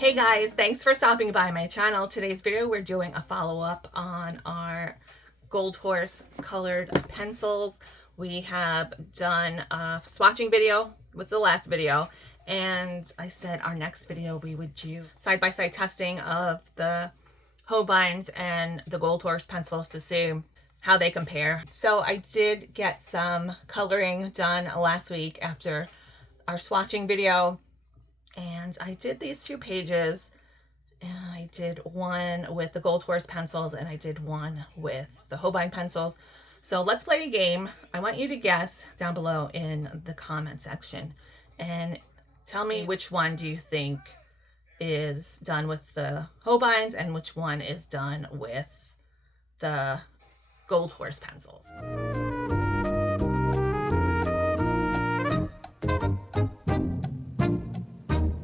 Hey guys, thanks for stopping by my channel. Today's video we're doing a follow-up on our Gold Horse colored pencils. We have done a swatching video, was the last video, and I said our next video we would do side-by-side testing of the Holbeins and the Gold Horse pencils to see how they compare. So I did get some coloring done last week after our swatching video. And I did these 2 pages, and I did one with the Gold Horse pencils and I did one with the Holbein pencils. So let's play a game. I want you to guess down below in the comment section and tell me which one do you think is done with the Holbeins and which one is done with the Gold Horse pencils.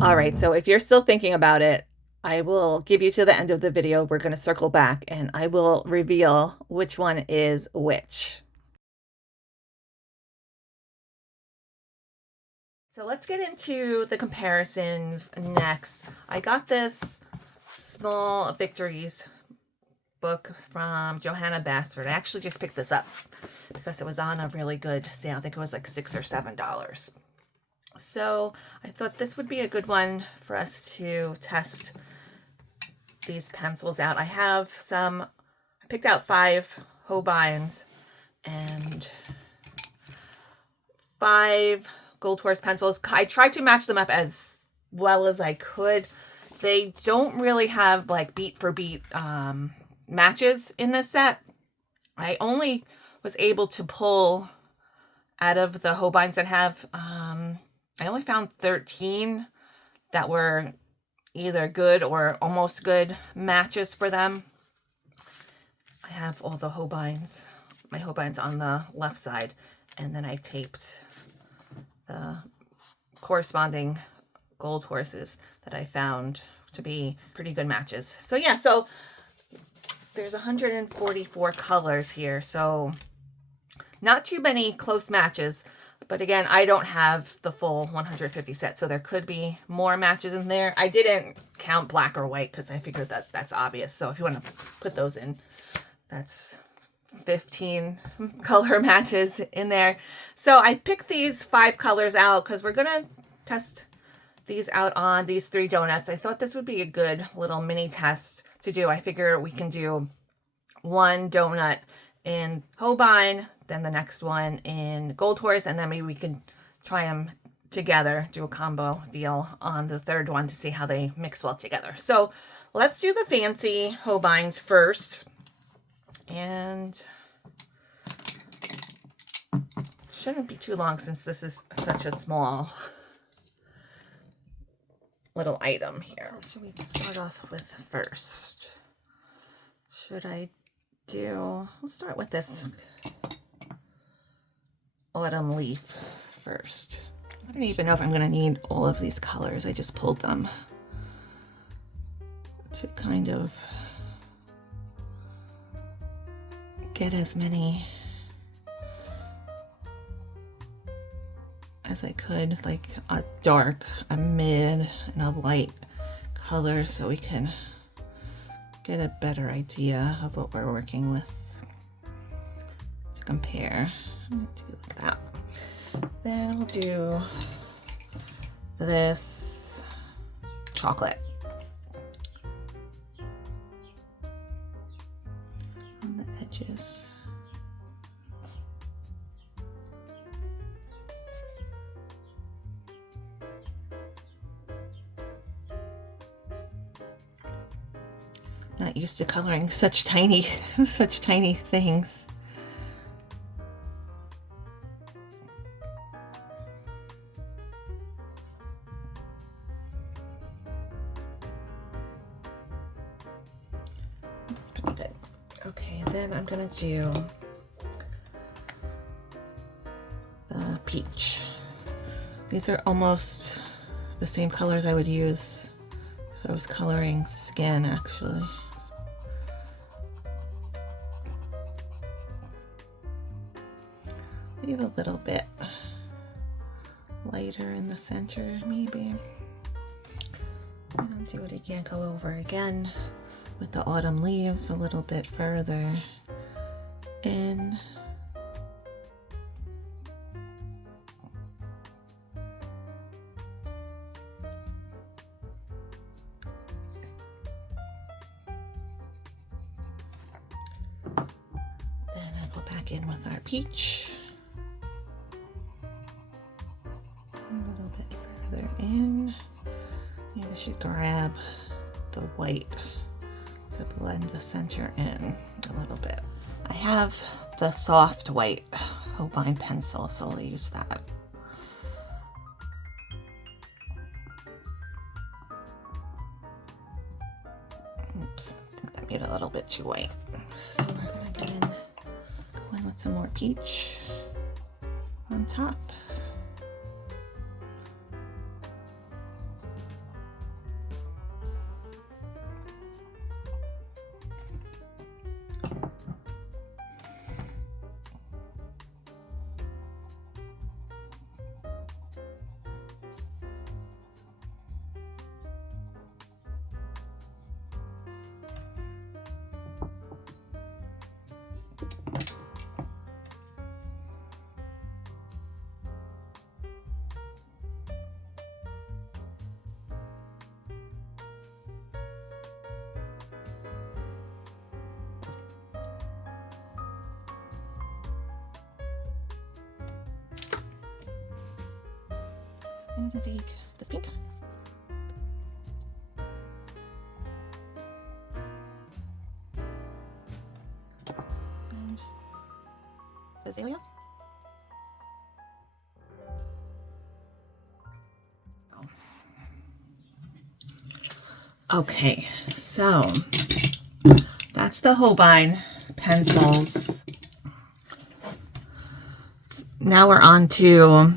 All right, so if you're still thinking about it, I will give you to the end of the video. We're going to circle back and I will reveal which one is which. So let's get into the comparisons next. I got this Small Victories book from Johanna Basford. I actually just picked this up because it was on a really good sale. I think it was like $6 or $7. So I thought this would be a good one for us to test these pencils out. I picked out 5 Holbeins and 5 Gold Horse pencils. I tried to match them up as well as I could. They don't really have like beat for beat matches in this set. I only was able to pull out of the Holbeins that have I only found 13 that were either good or almost good matches for them. I have all the Holbeins, my Holbeins on the left side, and then I taped the corresponding Gold Horses that I found to be pretty good matches. So yeah, so there's 144 colors here, so not too many close matches. But again, I don't have the full 150 set, so there could be more matches in there. I didn't count black or white because I figured that that's obvious. So if you want to put those in, that's 15 color matches in there. So I picked these 5 colors out because we're going to test these out on these 3 donuts. I thought this would be a good little mini test to do. I figure we can do one donut in Holbein, then the next one in Gold Horse, and then maybe we can try them together, do a combo deal on the 3rd one to see how they mix well together. So let's do the fancy Holbeins first. And shouldn't be too long since this is such a small little item here. What should we start off with first? Let's start with this autumn leaf first. I don't even know if I'm going to need all of these colors. I just pulled them to kind of get as many as I could, like a dark, a mid, and a light color so we can get a better idea of what we're working with to compare. I'm gonna do that. Then we'll do this chocolate on the edges. Not used to coloring such tiny things. That's pretty good. Okay, then I'm gonna do the peach. These are almost the same colors I would use if I was coloring skin, actually. Leave a little bit lighter in the center, maybe. And see what he can go over again with the autumn leaves a little bit further in. Then I go back in with our peach. A little bit further in. Maybe I should grab the white to blend the center in a little bit. I have the soft white Holbein pencil, so I'll use that. Oops, I think that made it a little bit too white. So we're gonna go in with some more peach on top. I'm gonna take this pink. And azalea. Okay, so that's the Holbein pencils. Now we're on to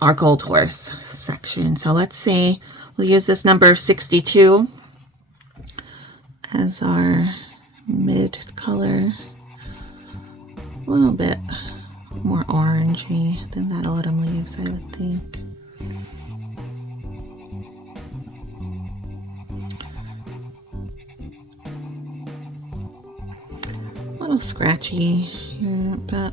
our Gold Horse section. So let's see, we'll use this number 62 as our mid color. A little bit more orangey than that autumn leaves, I would think. A little scratchy here, but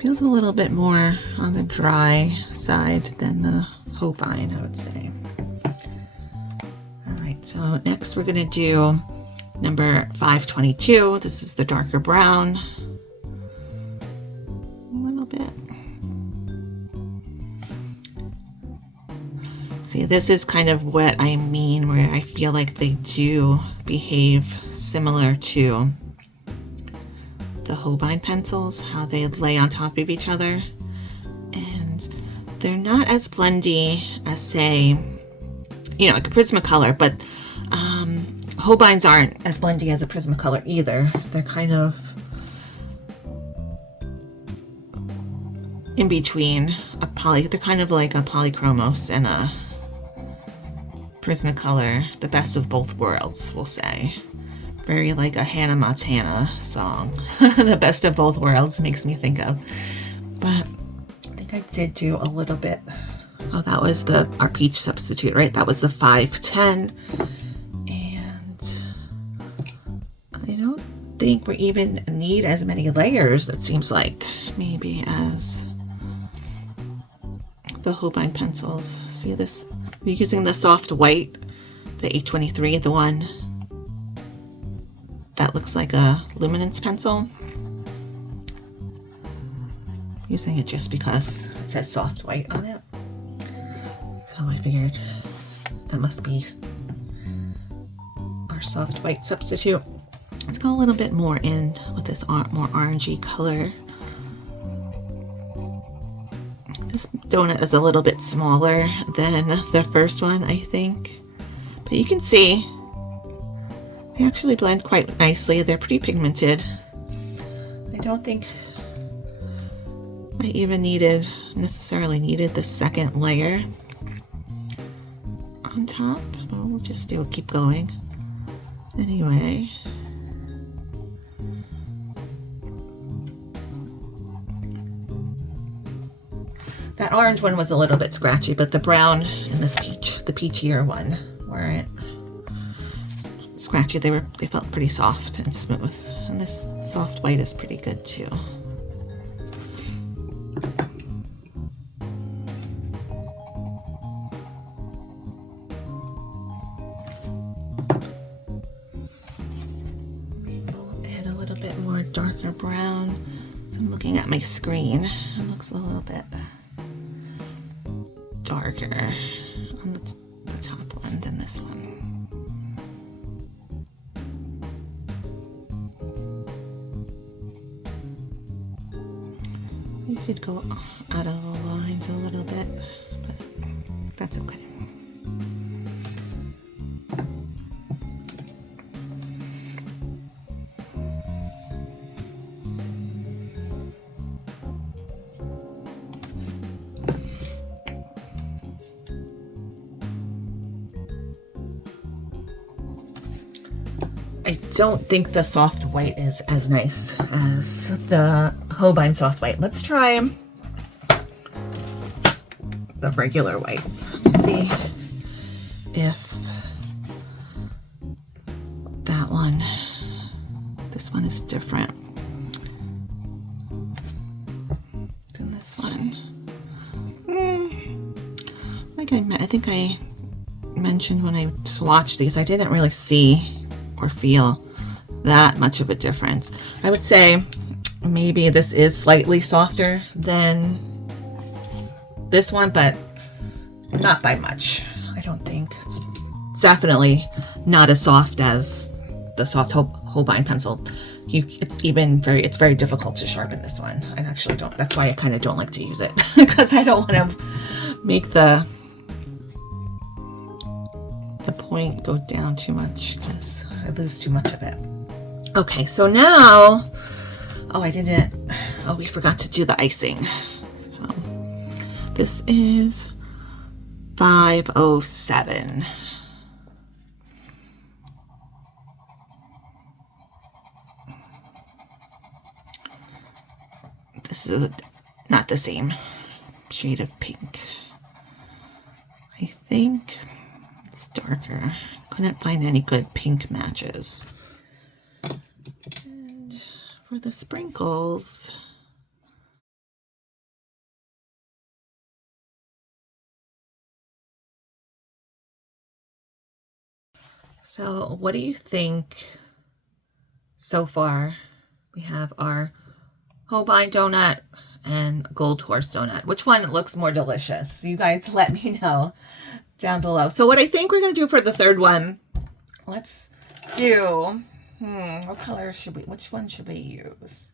feels a little bit more on the dry side than the Holbein, I would say. All right, so next we're gonna do number 522. This is the darker brown. A little bit. See, this is kind of what I mean, where I feel like they do behave similar to the Holbein pencils, how they lay on top of each other, and they're not as blendy as, say, you know, like a Prismacolor, but Holbeins aren't as blendy as a Prismacolor either. They're kind of in between they're kind of like a Polychromos and a Prismacolor, the best of both worlds, we'll say. Very like a Hannah Montana song. The best of both worlds makes me think of. But I think I did do a little bit. Oh, that was our peach substitute, right? That was the 510. And I don't think we even need as many layers, it seems like, maybe, as the Holbein pencils. See this? We're using the soft white, the 823, the one that looks like a luminance pencil. I'm using it just because it says soft white on it. So I figured that must be our soft white substitute. Let's go a little bit more in with this more orangey color. This donut is a little bit smaller than the first one, I think. But you can see they actually blend quite nicely. They're pretty pigmented. I don't think I even necessarily needed the second layer on top, but we'll just keep going. Anyway. That orange one was a little bit scratchy, but the brown and this peach, the peachier one, weren't scratchy. They felt pretty soft and smooth. And this soft white is pretty good too. Add a little bit more darker brown. So I'm looking at my screen. It looks a little bit darker on the top one than this one. You did go out of the lines a little bit, but that's okay. I don't think the soft white is as nice as the Holbein soft white. Let's try the regular white. Let's see if that one, this one is different than this one. I think I mentioned when I swatched these, I didn't really see or feel that much of a difference. I would say maybe this is slightly softer than this one, but not by much. I don't think. It's definitely not as soft as the soft Holbein pencil. It's very difficult to sharpen this one. I actually don't. That's why I kind of don't like to use it because I don't want to make the point go down too much because I lose too much of it. Okay, so now, we forgot to do the icing. So this is 507. This is not the same shade of pink. I think it's darker. Couldn't find any good pink matches. And for the sprinkles, so what do you think so far? We have our Holbein donut and Gold Horse donut. Which one looks more delicious? You guys let me know down below. So what I think we're going to do for the third one, let's do, what color should we, which one should we use?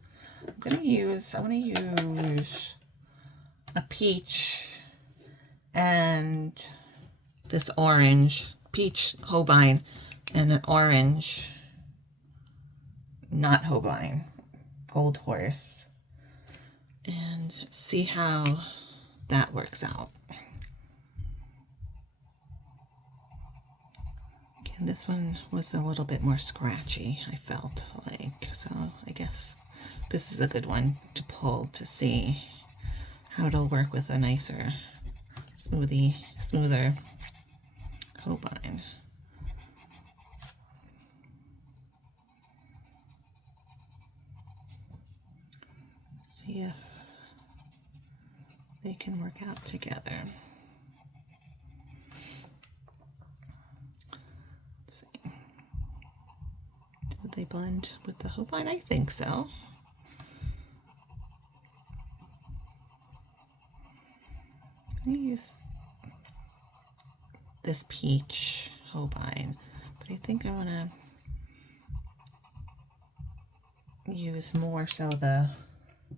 I want to use a peach and this orange, peach Holbein and an orange, not Holbein, Gold Horse, and see how that works out. And this one was a little bit more scratchy, I felt like, so I guess this is a good one to pull to see how it'll work with a nicer, smoother Holbein. See if they can work out together. Did they blend with the Holbein? I think so. I use this peach Holbein, but I think I want to use more so the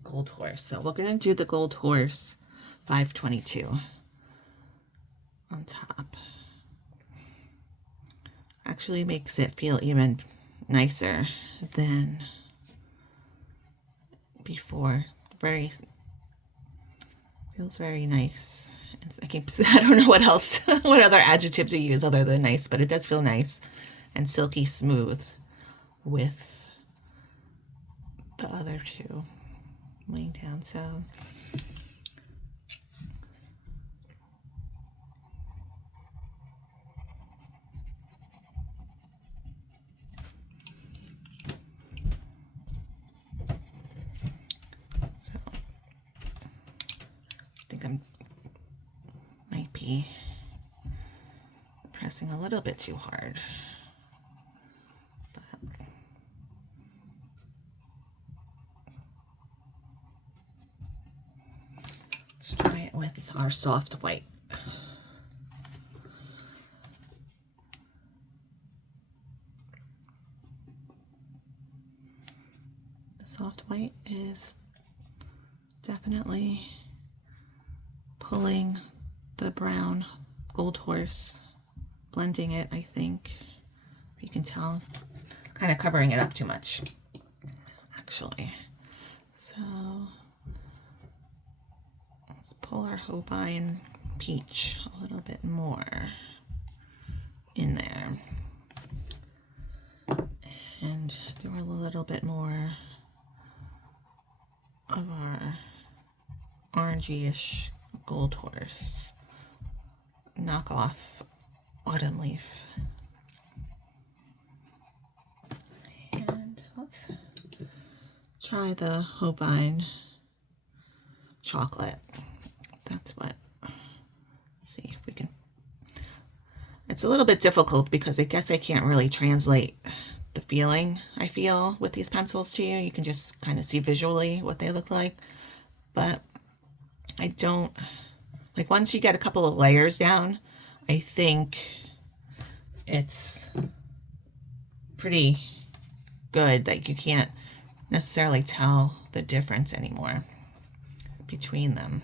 Gold Horse. So we're going to do the Gold Horse 522 on top. Actually makes it feel even nicer than before. Feels very nice. I don't know what else, what other adjective to use other than nice, but it does feel nice and silky smooth with the other two laying down. So be pressing a little bit too hard. Let's try it with our soft white. The soft white is definitely pulling the brown Gold Horse, blending it, I think. If you can tell, kind of covering it up too much, actually. So let's pull our Holbein peach a little bit more in there. And do a little bit more of our orangey-ish Gold Horse. Knock off Autumn Leaf. And let's try the Holbein chocolate. That's what, see if we can. It's a little bit difficult because I guess I can't really translate the feeling I feel with these pencils to you. You can just kind of see visually what they look like, but I don't, like once you get a couple of layers down, I think it's pretty good. Like you can't necessarily tell the difference anymore between them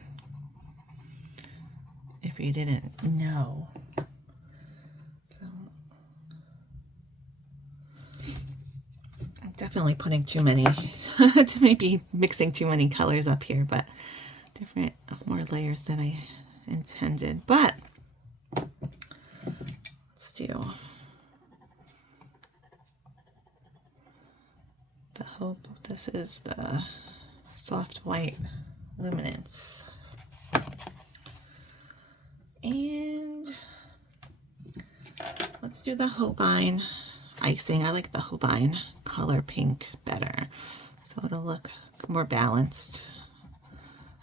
if you didn't know. So I'm definitely putting too many, maybe mixing too many colors up here, but different, more layers than I intended. But let's do the Hope. This is the soft white luminance. And let's do the Holbein icing. I like the Holbein color pink better, so it'll look more balanced,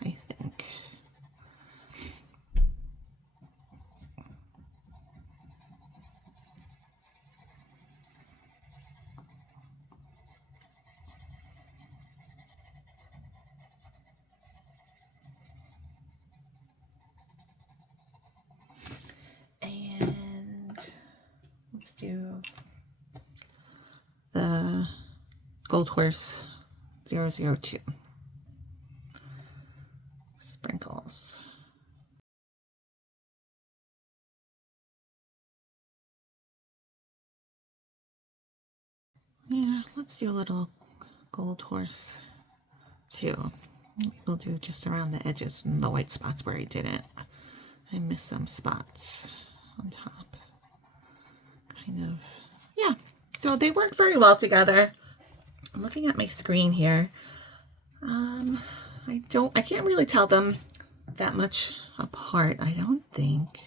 I think. And let's do the Gold Horse 002 sprinkles. Yeah, let's do a little Gold Horse too. Maybe we'll do just around the edges and the white spots where I didn't. I missed some spots on top. Kind of, yeah. So they work very well together. I'm looking at my screen here. I can't really tell them that much apart, I don't think.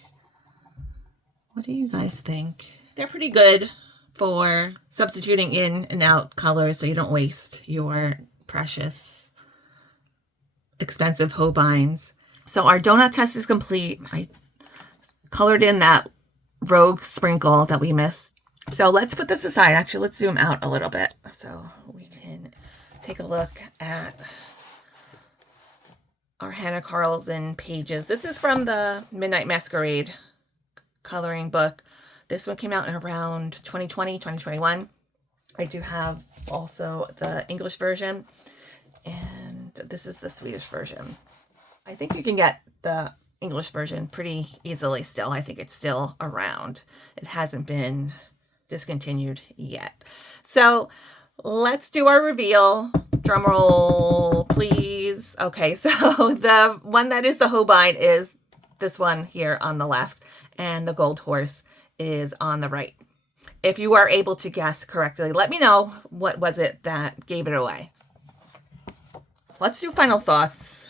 What do you guys think? They're pretty good for substituting in and out colors so you don't waste your precious, expensive Holbeins. So our donut test is complete. I colored in that rogue sprinkle that we missed. So let's put this aside. Actually, let's zoom out a little bit so we can take a look at our Hannah Carlson pages. This is from the Midnight Masquerade coloring book. This one came out in around 2020, 2021. I do have also the English version, and this is the Swedish version. I think you can get the English version pretty easily still. I think it's still around. It hasn't been discontinued yet. So let's do our reveal. Drum roll, please. Okay, so the one that is the Holbein is this one here on the left, and the Gold Horse is on the right. If you are able to guess correctly, let me know what was it that gave it away. Let's do final thoughts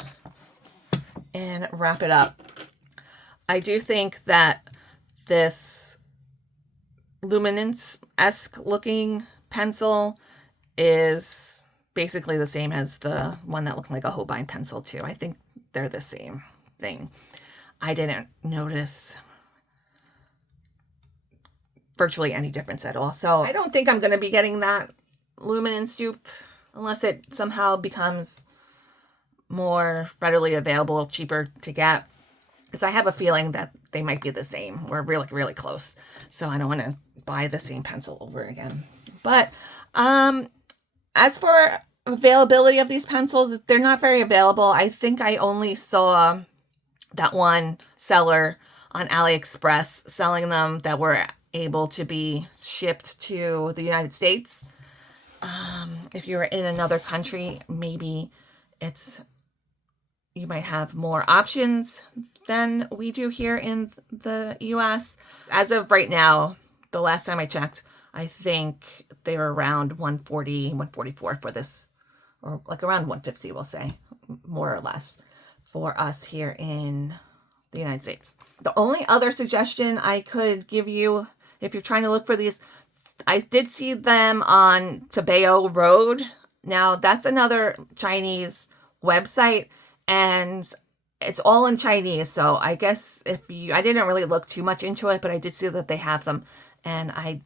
and wrap it up. I do think that this luminance-esque looking pencil is basically the same as the one that looked like a Holbein pencil too. I think they're the same thing. I didn't notice virtually any difference at all. So I don't think I'm going to be getting that luminance dupe unless it somehow becomes more readily available, cheaper to get. Because I have a feeling that they might be the same or really, really close. So I don't want to buy the same pencil over again. But as for availability of these pencils, they're not very available. I think I only saw that one seller on AliExpress selling them that were able to be shipped to the United States. If you're in another country, maybe you might have more options than we do here in the US. As of right now, the last time I checked, I think they were around 140, 144 for this, or like around 150, we'll say, more or less, for us here in the United States. The only other suggestion I could give you, if you're trying to look for these, I did see them on Tabeyo Road. Now, that's another Chinese website, and it's all in Chinese. So I guess I didn't really look too much into it, but I did see that they have them, and I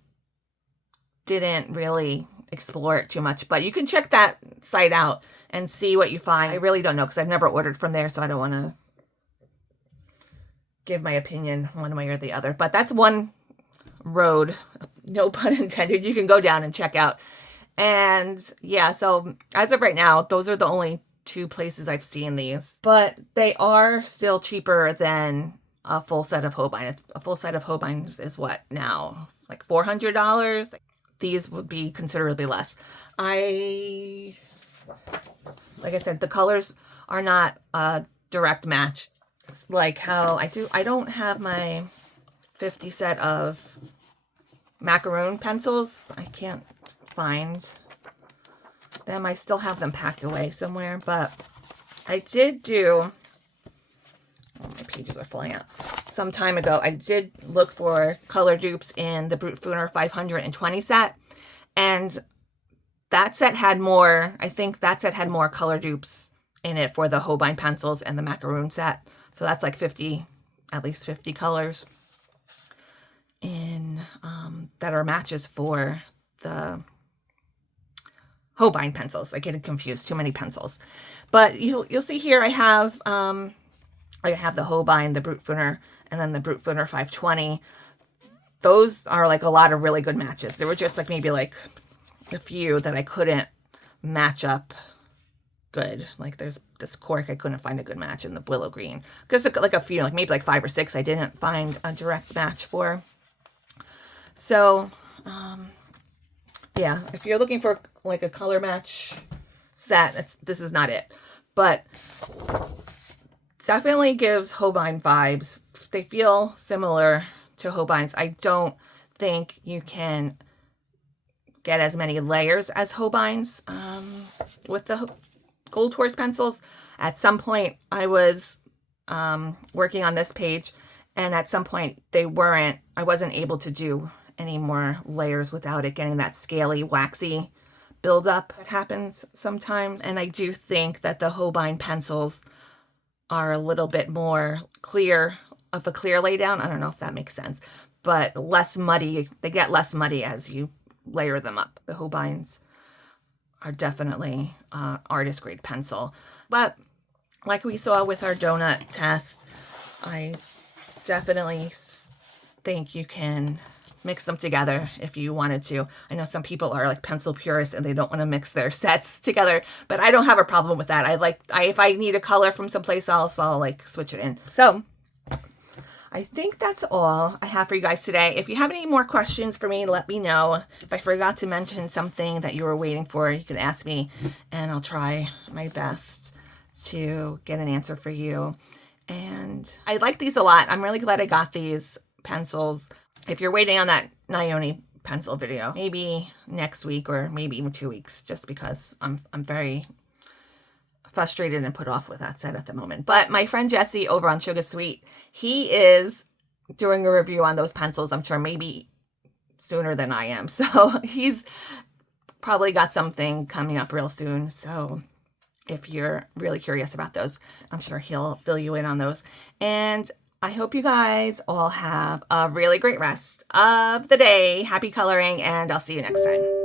didn't really explore it too much. But you can check that site out and see what you find. I really don't know because I've never ordered from there, so I don't want to give my opinion one way or the other. But that's one road, no pun intended, you can go down and check out. And yeah, so as of right now, those are the only two places I've seen these, but they are still cheaper than a full set of Holbein. A full set of Holbeins is what now? Like $400? These would be considerably less. Like I said, the colors are not a direct match. It's like how I don't have my 50 set of macaroon pencils. I can't find them. I still have them packed away somewhere, but I did do, oh, my pages are falling out. Some time ago, I did look for color dupes in the Brutfuner 520 set, and that set had more, I think that set had more color dupes in it for the Holbein pencils and the macaroon set. So that's like 50, at least 50 colors in that are matches for the Holbein pencils. I get confused, too many pencils. But you'll see here I have the Holbein, the Brutfuner, and then the Brutfuner 520. Those are like a lot of really good matches. There were just like maybe like a few that I couldn't match up good. Like there's this cork I couldn't find a good match in the willow green. Just like a few, like maybe like 5 or 6 I didn't find a direct match for. So, yeah, if you're looking for like a color match set, this is not it. But definitely gives Holbein vibes. They feel similar to Holbeins. I don't think you can get as many layers as Holbeins with the Gold Horse pencils. At some point, I was working on this page, and at some point I wasn't able to do any more layers without it getting that scaly, waxy buildup that happens sometimes. And I do think that the Holbein pencils are a little bit more clear of a clear laydown. I don't know if that makes sense, but less muddy. They get less muddy as you layer them up. The Holbeins are definitely artist grade pencil. But like we saw with our donut test, I definitely think you can mix them together if you wanted to. I know some people are like pencil purists and they don't want to mix their sets together, but I don't have a problem with that. If I need a color from someplace else, I'll like switch it in. So I think that's all I have for you guys today. If you have any more questions for me, let me know. If I forgot to mention something that you were waiting for, you can ask me and I'll try my best to get an answer for you. And I like these a lot. I'm really glad I got these pencils. If you're waiting on that Naomi pencil video, maybe next week or maybe even 2 weeks, just because I'm very frustrated and put off with that set at the moment. But my friend Jesse over on Sugar Sweet, he is doing a review on those pencils, I'm sure maybe sooner than I am. So he's probably got something coming up real soon. So if you're really curious about those, I'm sure he'll fill you in on those. And I hope you guys all have a really great rest of the day. Happy coloring, and I'll see you next time.